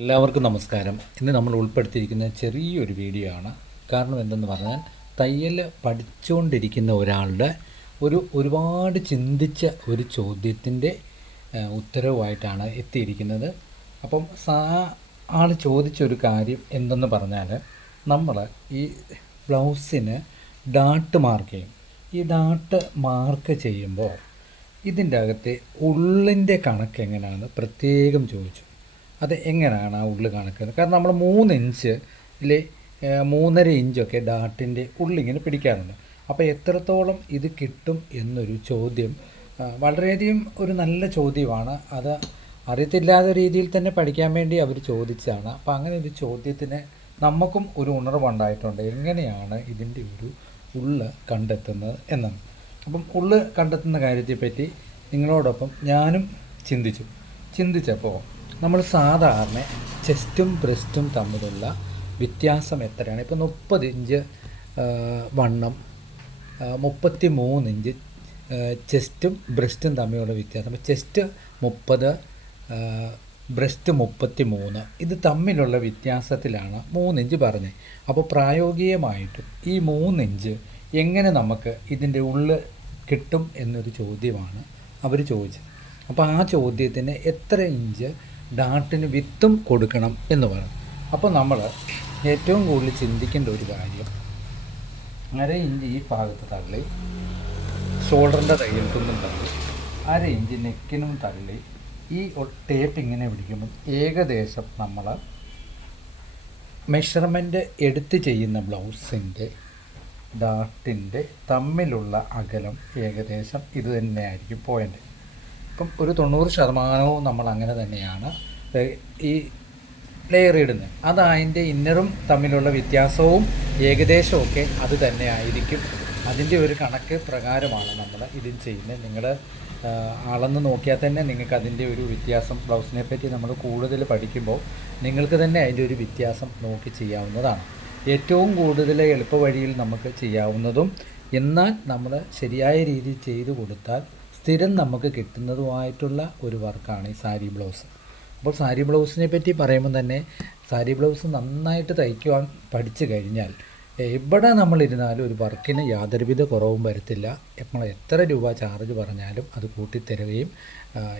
എല്ലാവർക്കും നമസ്കാരം. ഇന്ന് നമ്മൾ ഉൾപ്പെടുത്തിയിരിക്കുന്ന ചെറിയൊരു വീഡിയോ ആണ്. കാരണം എന്തെന്ന് പറഞ്ഞാൽ തയ്യൽ പഠിച്ചുകൊണ്ടിരിക്കുന്ന ഒരാളുടെ ഒരുപാട് ചിന്തിച്ച ഒരു ചോദ്യത്തിൻ്റെ ഉത്തരവുമായിട്ടാണ് എത്തിയിരിക്കുന്നത്. അപ്പം ആൾ ചോദിച്ചൊരു കാര്യം എന്തെന്ന് പറഞ്ഞാൽ, നമ്മൾ ഈ ബ്ലൗസിന് ഡാട്ട് മാർക്ക് ചെയ്യും. ഈ ഡാട്ട് മാർക്ക് ചെയ്യുമ്പോൾ ഇതിൻ്റെ അകത്തെ ഉള്ളിൻ്റെ കണക്ക് എങ്ങനെയാണെന്ന് പ്രത്യേകം ചോദിച്ചു. അത് എങ്ങനെയാണ് ആ ഉള്ളു കണക്കുന്നത്? കാരണം നമ്മൾ 3 ഇഞ്ചിൽ 3.5 ഇഞ്ചൊക്കെ ഡാട്ടിൻ്റെ ഉള്ളിങ്ങനെ പിടിക്കാറുണ്ട്. അപ്പോൾ എത്രത്തോളം ഇത് കിട്ടും എന്നൊരു ചോദ്യം വളരെയധികം ഒരു നല്ല ചോദ്യമാണ്. അത് അറിയത്തില്ലാത്ത രീതിയിൽ തന്നെ പഠിക്കാൻ വേണ്ടി അവർ ചോദിച്ചതാണ്. അപ്പോൾ അങ്ങനെ ഒരു ചോദ്യത്തിന് നമുക്കും ഒരു ഉണർവുണ്ടായിട്ടുണ്ട്, എങ്ങനെയാണ് ഇതിൻ്റെ ഒരു ഉള്ള് കണ്ടെത്തുന്നത് എന്നാണ്. അപ്പം ഉള്ള് കണ്ടെത്തുന്ന കാര്യത്തെപ്പറ്റി നിങ്ങളോടൊപ്പം ഞാനും ചിന്തിച്ചപ്പോൾ നമ്മൾ സാധാരണ ചെസ്റ്റും ബ്രസ്റ്റും തമ്മിലുള്ള വ്യത്യാസം എത്രയാണ്? ഇപ്പോൾ 30 ഇഞ്ച് വണ്ണം, 33 ഇഞ്ച് ചെസ്റ്റും ബ്രസ്റ്റും തമ്മിലുള്ള വ്യത്യാസം. അപ്പോൾ ചെസ്റ്റ് 30, ബ്രസ്റ്റ് 33, ഇത് തമ്മിലുള്ള വ്യത്യാസത്തിലാണ് 3 ഇഞ്ച് പറഞ്ഞത്. അപ്പോൾ പ്രായോഗികമായിട്ടും ഈ 3 ഇഞ്ച് എങ്ങനെ നമുക്ക് ഇതിൻ്റെ ഉള്ളിൽ കിട്ടും എന്നൊരു ചോദ്യമാണ് അവർ ചോദിച്ചത്. അപ്പോൾ ആ ചോദ്യത്തിന് എത്ര ഇഞ്ച് ഡാട്ടിന് വിത്തും കൊടുക്കണം എന്ന് പറഞ്ഞു. അപ്പോൾ നമ്മൾ ഏറ്റവും കൂടുതൽ ചിന്തിക്കേണ്ട ഒരു കാര്യം, 1/2 ഇഞ്ച് ഈ ഭാഗത്ത് തള്ളി, ഷോൾഡറിൻ്റെ തയ്യൽക്കൊന്നും തള്ളി, 1/2 ഇഞ്ച് നെക്കിനും തള്ളി, ഈ ടേപ്പ് ഇങ്ങനെ പിടിക്കുമ്പോൾ ഏകദേശം നമ്മൾ മെഷർമെൻറ്റ് എടുത്ത് ചെയ്യുന്ന ബ്ലൗസിൻ്റെ ഡാട്ടിൻ്റെ തമ്മിലുള്ള അകലം ഏകദേശം ഇത് തന്നെയായിരിക്കും പോയിൻ്റ്. ഇപ്പം ഒരു 90% നമ്മൾ അങ്ങനെ തന്നെയാണ് ഈ ലെയർ ഇടുന്നത്. അത് അതിൻ്റെ ഇന്നറും തമ്മിലുള്ള വ്യത്യാസവും ഏകദേശമൊക്കെ അത് തന്നെ ആയിരിക്കും. അതിൻ്റെ ഒരു കണക്ക് പ്രകാരമാണ് നമ്മൾ ഇതിൽ ചെയ്യുന്നത്. നിങ്ങൾ അളന്ന് നോക്കിയാൽ തന്നെ നിങ്ങൾക്ക് അതിൻ്റെ ഒരു വ്യത്യാസം, ബ്ലൗസിനെ പറ്റി നമ്മൾ കൂടുതൽ പഠിക്കുമ്പോൾ നിങ്ങൾക്ക് തന്നെ അതിൻ്റെ ഒരു വ്യത്യാസം നോക്കി ചെയ്യാവുന്നതാണ്. ഏറ്റവും കൂടുതൽ എളുപ്പ വഴിയിൽ നമുക്ക് ചെയ്യാവുന്നതും എന്നാൽ നമ്മൾ ശരിയായ രീതിയിൽ ചെയ്തു കൊടുത്താൽ സ്ഥിരം നമുക്ക് കിട്ടുന്നതുമായിട്ടുള്ള ഒരു വർക്കാണ് ഈ സാരി ബ്ലൗസ്. അപ്പോൾ സാരി ബ്ലൗസിനെ പറ്റി പറയുമ്പോൾ തന്നെ സാരി ബ്ലൗസ് നന്നായിട്ട് തയ്ക്കുവാൻ പഠിച്ചു കഴിഞ്ഞാൽ എവിടെ നമ്മളിരുന്നാലും ഒരു വർക്കിന് യാതൊരുവിധ കുറവും വരത്തില്ല. നമ്മൾ എത്ര രൂപ ചാർജ് പറഞ്ഞാലും അത് കൂട്ടിത്തരുകയും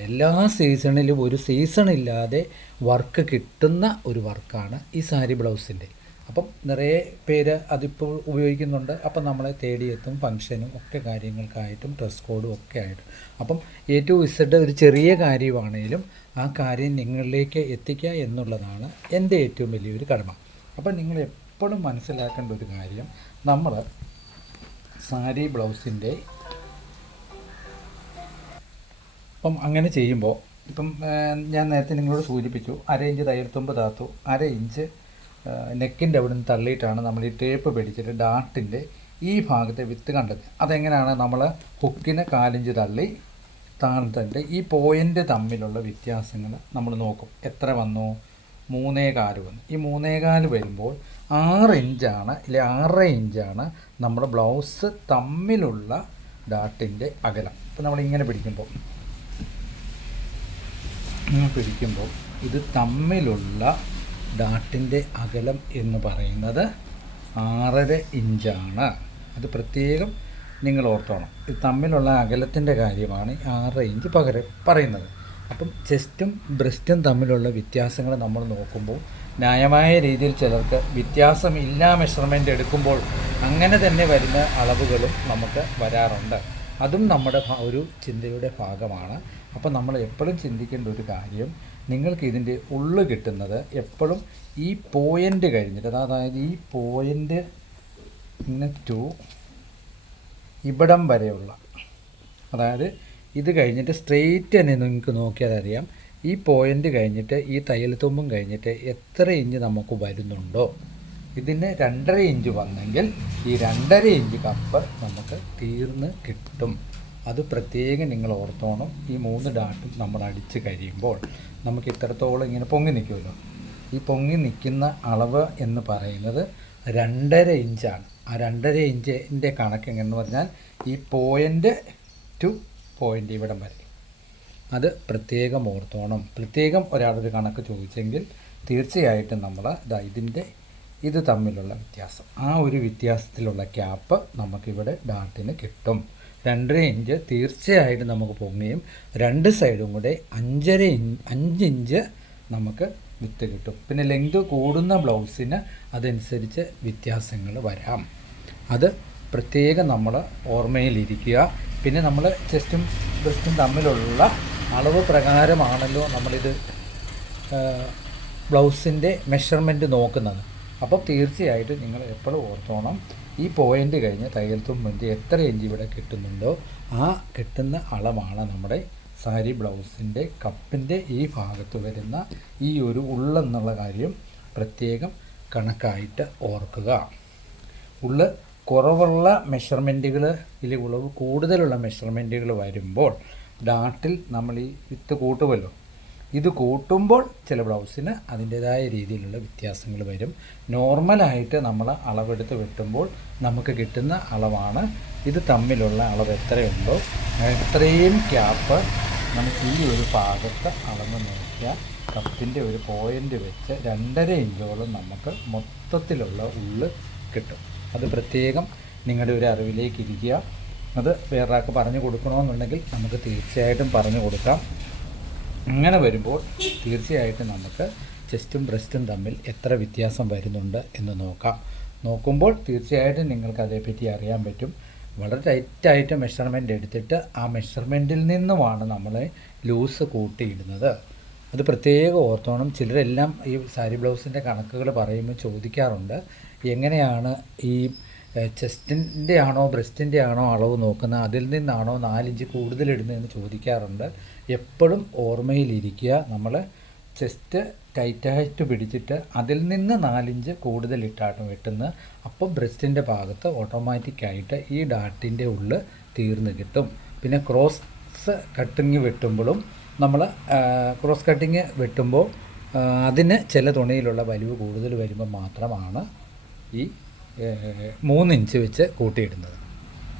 എല്ലാ സീസണിലും ഒരു സീസണില്ലാതെ വർക്ക് കിട്ടുന്ന ഒരു വർക്കാണ് ഈ സാരി ബ്ലൗസിൻ്റെ. അപ്പം നിറയെ പേര് അതിപ്പോൾ ഉപയോഗിക്കുന്നുണ്ട്. അപ്പം നമ്മളെ തേടിയെത്തും ഫംഗ്ഷനും ഒക്കെ കാര്യങ്ങൾക്കായിട്ടും ഡ്രസ് കോഡും ഒക്കെ ആയിട്ടും. അപ്പം A to Z ഒരു ചെറിയ കാര്യമാണെങ്കിലും ആ കാര്യം നിങ്ങളിലേക്ക് എത്തിക്കുക എന്നുള്ളതാണ് എൻ്റെ ഏറ്റവും വലിയൊരു കടമ. അപ്പം നിങ്ങൾ എപ്പോഴും മനസ്സിലാക്കേണ്ട ഒരു കാര്യം, നമ്മൾ സാരി ബ്ലൗസിൻ്റെ അപ്പം അങ്ങനെ ചെയ്യുമ്പോൾ ഇപ്പം ഞാൻ നേരത്തെ നിങ്ങളോട് സൂചിപ്പിച്ചു, 1/2 ഇഞ്ച് തയ്യൽത്തുമ്പ് താത്തു, 1/2 ഇഞ്ച് നെക്കിൻ്റെ അവിടെ നിന്ന് തള്ളിയിട്ടാണ് നമ്മൾ ഈ ടേപ്പ് പിടിച്ചിട്ട് ഡാട്ടിൻ്റെ ഈ ഭാഗത്തെ വിത്ത് കണ്ടത്. അതെങ്ങനെയാണ്? നമ്മൾ ഹുക്കിന് 4 ഇഞ്ച് തള്ളി താഴ്ത്തിട്ട് ഈ പോയിൻ്റ് തമ്മിലുള്ള വ്യത്യാസങ്ങൾ നമ്മൾ നോക്കും. എത്ര വന്നു? 3.25 വന്നു. ഈ 3.25 വരുമ്പോൾ 6 ഇഞ്ചാണ്, ഇല്ലെ 6.5 ഇഞ്ചാണ് നമ്മുടെ ബ്ലൗസ് തമ്മിലുള്ള ഡാട്ടിൻ്റെ അകലം. ഇപ്പോൾ നമ്മളിങ്ങനെ പിടിക്കുമ്പോൾ ഇത് തമ്മിലുള്ള ഡാട്ടിൻ്റെ അകലം എന്ന് പറയുന്നത് 6.5 ഇഞ്ചാണ്. അത് പ്രത്യേകം നിങ്ങൾ ഓർത്തോണം. ഇത് തമ്മിലുള്ള അകലത്തിൻ്റെ കാര്യമാണ് 6.5 ഇഞ്ച് പറയുന്നത്. അപ്പം ചെസ്റ്റും ബ്രസ്റ്റും തമ്മിലുള്ള വ്യത്യാസങ്ങൾ നമ്മൾ നോക്കുമ്പോൾ ന്യായമായ രീതിയിൽ ചിലർക്ക് വ്യത്യാസമില്ല മെഷർമെൻറ്റ് എടുക്കുമ്പോൾ അങ്ങനെ തന്നെ വരുന്ന അളവുകളും നമുക്ക് വരാറുണ്ട്. അതും നമ്മുടെ ഒരു ചിന്തയുടെ ഭാഗമാണ്. അപ്പം നമ്മൾ എപ്പോഴും ചിന്തിക്കേണ്ട ഒരു കാര്യം, നിങ്ങൾക്ക് ഇതിൻ്റെ ഉള്ളു കിട്ടുന്നത് എപ്പോഴും ഈ പോയിൻ്റ് കഴിഞ്ഞിട്ട്, അതായത് ഈ പോയിൻ്റ് ടു ഇവിടം വരെയുള്ള, അതായത് ഇത് കഴിഞ്ഞിട്ട് സ്ട്രെയിറ്റ് തന്നെ നിങ്ങൾക്ക് നോക്കിയാൽ അറിയാം, ഈ പോയിൻ്റ് കഴിഞ്ഞിട്ട് ഈ തയ്യൽ തുമ്പും കഴിഞ്ഞിട്ട് എത്ര ഇഞ്ച് നമുക്ക് വരുന്നുണ്ടോ, ഇതിന് 2.5 ഇഞ്ച് വന്നെങ്കിൽ ഈ 2.5 ഇഞ്ച് കപ്പ് നമുക്ക് തീർന്ന് കിട്ടും. അത് പ്രത്യേകം നിങ്ങൾ ഓർത്തോണം. ഈ 3 ഡാട്ടും നമ്മൾ അടിച്ച് കഴിയുമ്പോൾ നമുക്ക് ഇത്രത്തോളം ഇങ്ങനെ പൊങ്ങി നിൽക്കുമല്ലോ. ഈ പൊങ്ങി നിൽക്കുന്ന അളവ് എന്ന് പറയുന്നത് 2.5 ഇഞ്ചാണ്. ആ 2.5 ഇഞ്ചിൻ്റെ കണക്ക് എങ്ങനെയെന്ന് പറഞ്ഞാൽ ഈ പോയിൻ്റ് ടു പോയിൻ്റ് ഇവിടം വരെ. അത് പ്രത്യേകം ഓർത്തോണം. പ്രത്യേകം ഒരാളൊരു കണക്ക് ചോദിച്ചെങ്കിൽ തീർച്ചയായിട്ടും നമ്മൾ ഇതിൻ്റെ ഇത് തമ്മിലുള്ള വ്യത്യാസം, ആ ഒരു വ്യത്യാസത്തിലുള്ള ക്യാപ്പ് നമുക്കിവിടെ ഡാർട്ടിന് കിട്ടും. 2.5 ഇഞ്ച് തീർച്ചയായിട്ടും നമുക്ക് പൊങ്ങുകയും 2 സൈഡും കൂടെ 5 ഇഞ്ച് നമുക്ക് വിത്ത് കിട്ടും. പിന്നെ ലെങ്ത് കൂടുന്ന ബ്ലൗസിന് അതനുസരിച്ച് വ്യത്യാസങ്ങൾ വരാം. അത് പ്രത്യേകം നമ്മൾ ഓർമ്മയിലിരിക്കുക. പിന്നെ നമ്മൾ ചെസ്റ്റും ബ്രസ്റ്റും തമ്മിലുള്ള അളവ് പ്രകാരമാണല്ലോ നമ്മളിത് ബ്ലൗസിൻ്റെ മെഷർമെൻറ്റ് നോക്കുന്നത്. അപ്പോൾ തീർച്ചയായിട്ടും നിങ്ങൾ എപ്പോഴും ഓർത്തോണം, ഈ പോയിൻ്റ് കഴിഞ്ഞ് തയ്യൽ തുമ്പിൻ്റെ എത്ര ഇഞ്ച് ഇവിടെ കിട്ടുന്നുണ്ടോ ആ കിട്ടുന്ന അളവാണ് നമ്മുടെ സാരി ബ്ലൗസിൻ്റെ കപ്പിൻ്റെ ഈ ഭാഗത്ത് വരുന്ന ഈ ഒരു ഉള്ളെന്നുള്ള കാര്യം പ്രത്യേകം കണക്കായിട്ട് ഓർക്കുക. ഉള്ള് കുറവുള്ള മെഷർമെൻറ്റുകൾ അല്ലെങ്കിൽ ഉളവ് കൂടുതലുള്ള മെഷർമെൻറ്റുകൾ വരുമ്പോൾ ഡാർട്ടിൽ നമ്മൾ ഈ വിത്ത് കൂട്ടുമല്ലോ, ഇത് കൂട്ടുമ്പോൾ ചില ബ്ലൗസിന് അതിൻ്റേതായ രീതിയിലുള്ള വ്യത്യാസങ്ങൾ വരും. നോർമലായിട്ട് നമ്മൾ അളവെടുത്ത് വെട്ടുമ്പോൾ നമുക്ക് കിട്ടുന്ന അളവാണ്. ഇത് തമ്മിലുള്ള അളവ് എത്രയുണ്ടോ എത്രയും ക്യാപ്പ് നമുക്ക് ഈ ഒരു ഭാഗത്ത് അളന്ന് നോക്കിയാൽ കപ്പിൻ്റെ ഒരു പോയിൻ്റ് വെച്ച് 2.5 ഇഞ്ചോളം നമുക്ക് മൊത്തത്തിലുള്ള ഉള്ള് കിട്ടും. അത് പ്രത്യേകം നിങ്ങളുടെ ഒരു അറിവിലേക്ക് ഇരിക്കുക. അത് വേറൊരാൾക്ക് പറഞ്ഞു കൊടുക്കണമെന്നുണ്ടെങ്കിൽ നമുക്ക് തീർച്ചയായിട്ടും പറഞ്ഞു കൊടുക്കാം. അങ്ങനെ വരുമ്പോൾ തീർച്ചയായിട്ടും നമുക്ക് ചെസ്റ്റും ബ്രസ്റ്റും തമ്മിൽ എത്ര വ്യത്യാസം വരുന്നുണ്ട് എന്ന് നോക്കുമ്പോൾ തീർച്ചയായിട്ടും നിങ്ങൾക്ക് അതേപ്പറ്റി അറിയാൻ പറ്റും. വളരെ ടൈറ്റായിട്ട് മെഷർമെൻ്റ് എടുത്തിട്ട് ആ മെഷർമെൻറ്റിൽ നിന്നുമാണ് നമ്മൾ ലൂസ് കൂട്ടിയിടുന്നത്. അത് പ്രത്യേകം ഓർത്തോണം. ചിലരെല്ലാം ഈ സാരി ബ്ലൗസിൻ്റെ കണക്കുകൾ പറയുമ്പോൾ ചോദിക്കാറുണ്ട്, എങ്ങനെയാണ് ഈ ചെസ്റ്റിൻ്റെ ആണോ ബ്രസ്റ്റിൻ്റെ ആണോ അളവ് നോക്കുന്നത്, അതിൽ നിന്നാണോ 4 ഇഞ്ച് കൂടുതലിടുന്നതെന്ന് ചോദിക്കാറുണ്ട്. എപ്പോഴും ഓർമ്മയിലിരിക്കുക, നമ്മൾ ചെസ്റ്റ് ടൈറ്റായിട്ട് പിടിച്ചിട്ട് അതിൽ നിന്ന് 4 ഇഞ്ച് കൂടുതലിട്ടാണ് വെട്ടുന്നത്. അപ്പോൾ ബ്രസ്റ്റിൻ്റെ ഭാഗത്ത് ഓട്ടോമാറ്റിക്കായിട്ട് ഈ ഡാർട്ടിൻ്റെ ഉള്ളിൽ തീർന്ന് കിട്ടും. പിന്നെ ക്രോസ് കട്ടിങ് വെട്ടുമ്പോഴും നമ്മൾ ക്രോസ് കട്ടിങ് വെട്ടുമ്പോൾ അതിന് ചില തുണിയിലുള്ള വലിവ് കൂടുതൽ വരുമ്പോൾ മാത്രമാണ് ഈ 3 ഇഞ്ച് വെച്ച് കൂട്ടിയിടുന്നത്.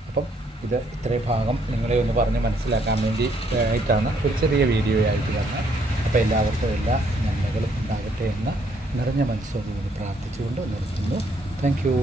അപ്പം ഇത് ഇത്രയും ഭാഗം നിങ്ങളെ ഒന്ന് പറഞ്ഞ് മനസ്സിലാക്കാൻ വേണ്ടി ആയിട്ടാണ് ഒരു ചെറിയ വീഡിയോ ആയിട്ട് തന്നെ. അപ്പോൾ എല്ലാവർക്കും എല്ലാ നന്മകളും ഉണ്ടാകട്ടെ എന്ന് നിറഞ്ഞ മനസ്സോടുകൂടി പ്രാർത്ഥിച്ചുകൊണ്ട് നിർത്തുന്നു. Thank you.